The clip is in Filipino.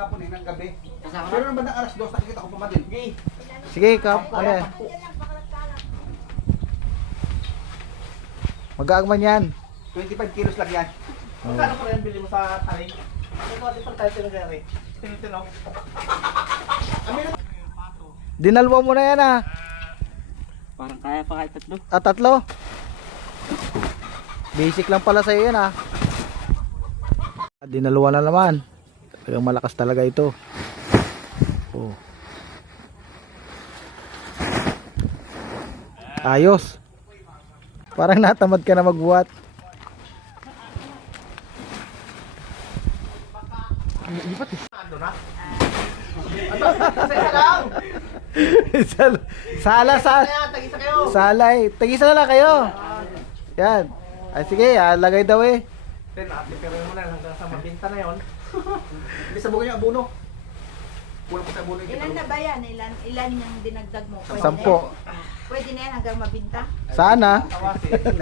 hapon eh, ng gabi. Pero nang bandang alas 2, nakikita ko pumadil. Sige, kap. Ano? Mag-aagman yan. 25 kilos lang yan. Magkano pa rin bili mo sa taling? Ano natin pang tayo tinagari? Tinitino. Dinalwa mo na yan ah. Parang kaya pa kahit tatlo. At tatlo. Basic lang pala sa yan ah. Dinaluwa na naman. Talagang malakas talaga ito. Oh. Ayos. Parang natamad ka na magbuhat. Sala sa Tagisa kayo! salay. Tagisa na lang kayo. Yan. Ay sige, lagay daw eh. Pero mo na hanggang sa mabinta na yon. Hindi sabugin yung abono. Kulang pa sa abono yung Ilan na ba yan? Ilan yung dinagdag mo? Pwede 10. na yan? Pwede na yan hanggang mabinta? Sana. Tawasin.